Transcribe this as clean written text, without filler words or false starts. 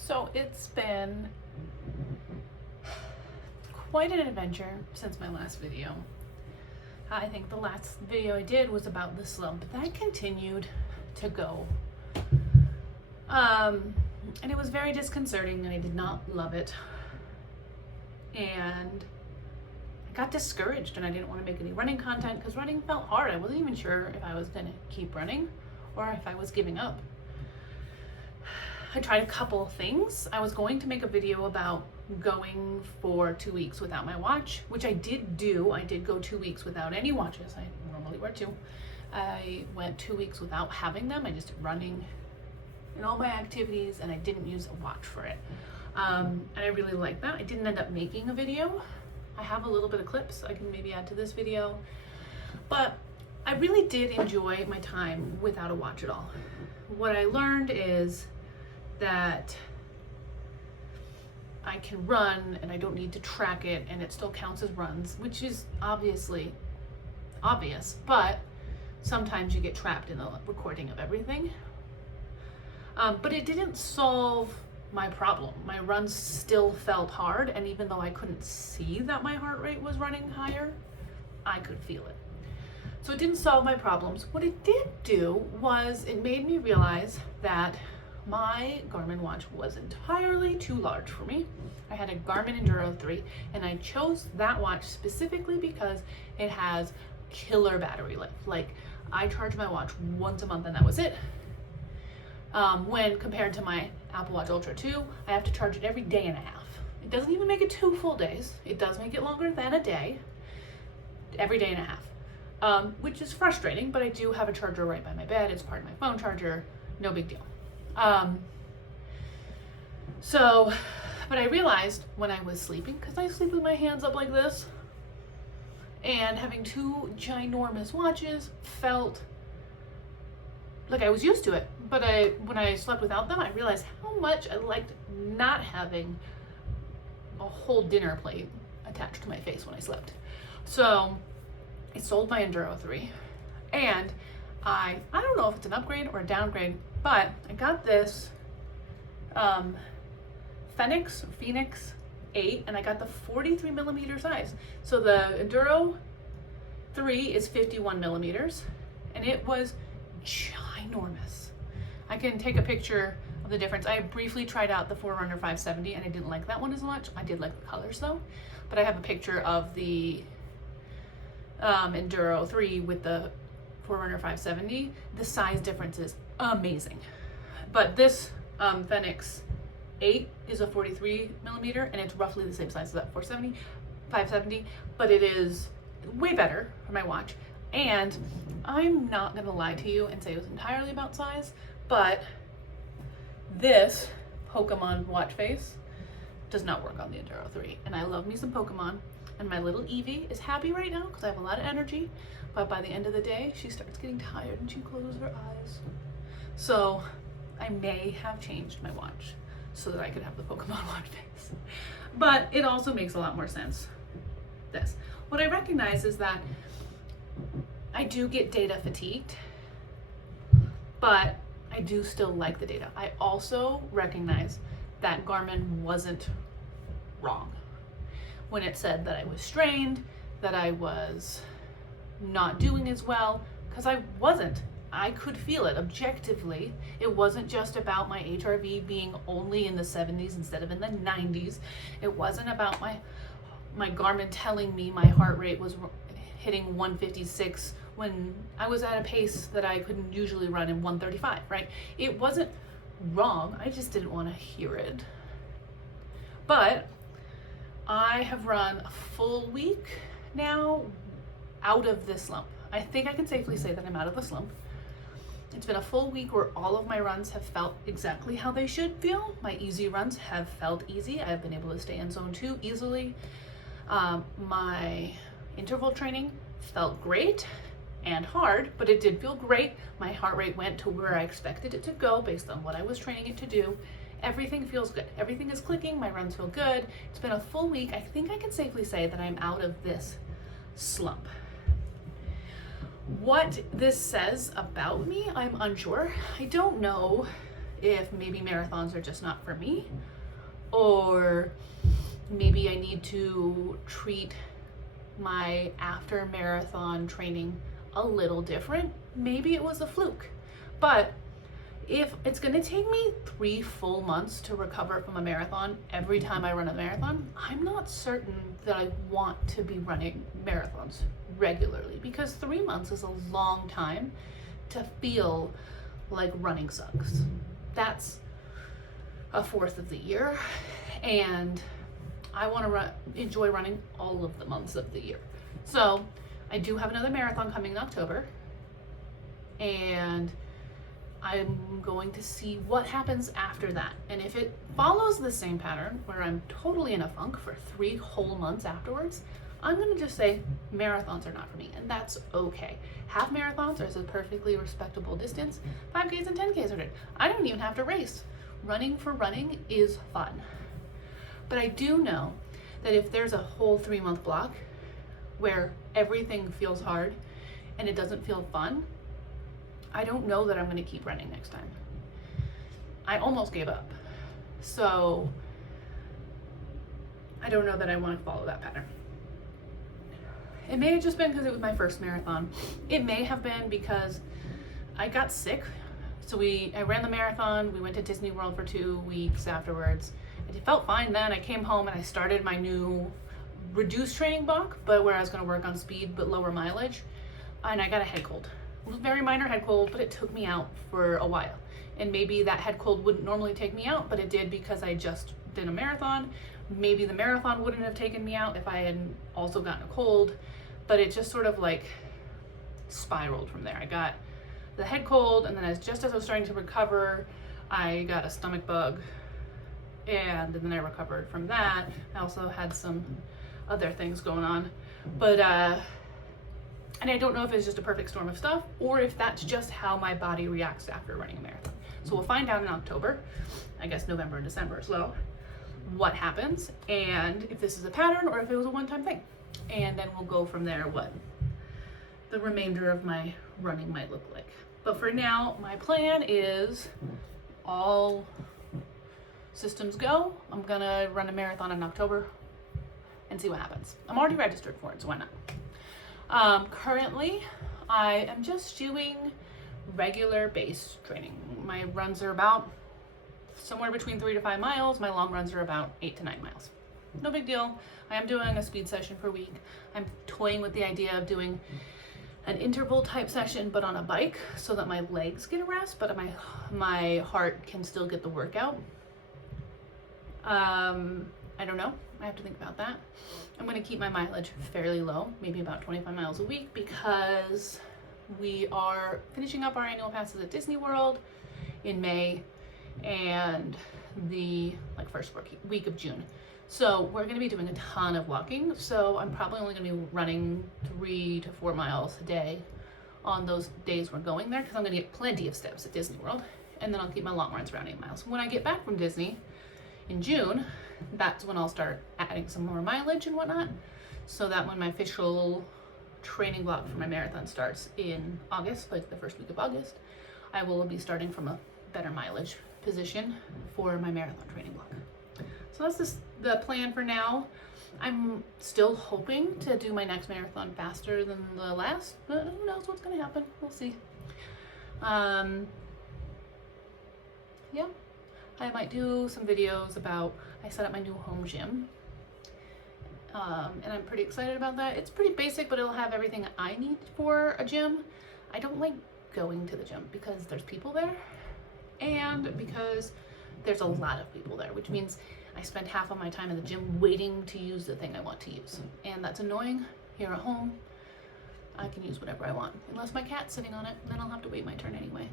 So it's been quite an adventure since my last video. I think the last video I did was about the slump. That continued to go. And it was very disconcerting and I did not love it. And I got discouraged and I didn't want to make any running content because running felt hard. I wasn't even sure if I was going to keep running or if I was giving up. I tried a couple things. I was going to make a video about going for 2 weeks without my watch, which I did do. I did go 2 weeks without any watches. I normally wear two. I went 2 weeks without having them. I just did running and all my activities and I didn't use a watch for it. And I really liked that. I didn't end up making a video. I have a little bit of clips I can maybe add to this video, but I really did enjoy my time without a watch at all. What I learned is that I can run and I don't need to track it and it still counts as runs, which is obviously obvious, but sometimes you get trapped in the recording of everything. But it didn't solve my problem. My runs still felt hard, and even though I couldn't see that my heart rate was running higher, I could feel it. So it didn't solve my problems. What it did do was it made me realize that my Garmin watch was entirely too large for me. I had a Garmin Enduro 3 and I chose that watch specifically because it has killer battery life. Like, I charge my watch once a month and that was it. When compared to my Apple Watch Ultra 2, I have to charge it every day and a half. It doesn't even make it 2 full days. It does make it longer than a day, every day and a half, which is frustrating, but I do have a charger right by my bed. It's part of my phone charger, no big deal. But I realized when I was sleeping, because I sleep with my hands up like this, and having two ginormous watches felt like I was used to it. But when I slept without them, I realized how much I liked not having a whole dinner plate attached to my face when I slept. So I sold my Enduro 3 and I don't know if it's an upgrade or a downgrade, but I got this Phoenix 8 and I got the 43 millimeter size. So the Enduro 3 is 51 millimeters and it was ginormous. I can take a picture of the difference. I briefly tried out the Forerunner 570 and I didn't like that one as much. I did like the colors though, but I have a picture of the Enduro 3 with the Forerunner 570. The size difference is amazing. But this Phoenix 8 is a 43 millimeter and it's roughly the same size as that 570, but it is way better for my watch. And I'm not gonna lie to you and say it was entirely about size, but this Pokemon watch face does not work on the Enduro 3. And I love me some Pokemon, and my little Evie is happy right now because I have a lot of energy, but by the end of the day, she starts getting tired and she closes her eyes. So I may have changed my watch so that I could have the Pokemon watch face. But it also makes a lot more sense. What I recognize is that I do get data fatigued, but I do still like the data. I also recognize that Garmin wasn't wrong when it said that I was strained, that I was not doing as well, because I wasn't. I could feel it objectively. It wasn't just about my HRV being only in the 70s instead of in the 90s. It wasn't about my Garmin telling me my heart rate was hitting 156 when I was at a pace that I couldn't usually run in 135, right? It wasn't wrong, I just didn't want to hear it. But I have run a full week now out of this slump. I think I can safely say that I'm out of the slump. It's been a full week where all of my runs have felt exactly how they should feel. My easy runs have felt easy. I've been able to stay in zone 2 easily. My interval training felt great and hard, but it did feel great. My heart rate went to where I expected it to go based on what I was training it to do. Everything feels good. Everything is clicking. My runs feel good. It's been a full week. I think I can safely say that I'm out of this slump. What this says about me, I'm unsure. I don't know if maybe marathons are just not for me, or maybe I need to treat my after marathon training a little different. Maybe it was a fluke. But if it's gonna take me 3 full months to recover from a marathon every time I run a marathon, I'm not certain that I want to be running marathons regularly, because 3 months is a long time to feel like running sucks. That's a fourth of the year, and I want to enjoy running all of the months of the year. So I do have another marathon coming in October, and I'm going to see what happens after that. And if it follows the same pattern where I'm totally in a funk for 3 whole months afterwards, I'm gonna just say marathons are not for me, and that's okay. Half marathons are a perfectly respectable distance. 5Ks and 10Ks are good. I don't even have to race. Running for running is fun. But I do know that if there's a whole 3-month block where everything feels hard and it doesn't feel fun, I don't know that I'm gonna keep running next time. I almost gave up. So I don't know that I want to follow that pattern. It may have just been because it was my first marathon. It may have been because I got sick. So I ran the marathon, we went to Disney World for 2 weeks afterwards. It felt fine then. I came home and I started my new reduced training block, but where I was gonna work on speed but lower mileage. And I got a head cold. It was a very minor head cold, but it took me out for a while. And maybe that head cold wouldn't normally take me out, but it did because I just did a marathon. Maybe the marathon wouldn't have taken me out if I hadn't also gotten a cold, but it just sort of like spiraled from there. I got the head cold, and then just as I was starting to recover, I got a stomach bug, and then I recovered from that. I also had some other things going on, but and I don't know if it's just a perfect storm of stuff or if that's just how my body reacts after running a marathon. So we'll find out in October, I guess November and December as well, what happens and if this is a pattern or if it was a one-time thing. And then we'll go from there what the remainder of my running might look like. But for now, my plan is all systems go. I'm gonna run a marathon in October and see what happens. I'm already registered for it, so why not? Currently, I am just doing regular base training. My runs are about somewhere between 3 to 5 miles. My long runs are about 8 to 9 miles. No big deal. I am doing a speed session per week. I'm toying with the idea of doing an interval type session, but on a bike, so that my legs get a rest, but my heart can still get the workout. I don't know. I have to think about that. I'm going to keep my mileage fairly low, maybe about 25 miles a week, because we are finishing up our annual passes at Disney World in May and the first week of June. So we're going to be doing a ton of walking. So I'm probably only going to be running 3 to 4 miles a day on those days we're going there, because I'm going to get plenty of steps at Disney World. And then I'll keep my long runs around 8 miles. When I get back from Disney in June, that's when I'll start adding some more mileage and whatnot, so that when my official training block for my marathon starts in August, like the first week of August, I will be starting from a better mileage position for my marathon training block. So that's the plan for now. I'm still hoping to do my next marathon faster than the last, but who knows what's going to happen. We'll see. Yeah. I might do some videos about, I set up my new home gym, and I'm pretty excited about that. It's pretty basic, but it'll have everything I need for a gym. I don't like going to the gym because there's people there, and because there's a lot of people there, which means I spend half of my time in the gym waiting to use the thing I want to use, and that's annoying. Here at home, I can use whatever I want, unless my cat's sitting on it, then I'll have to wait my turn anyway.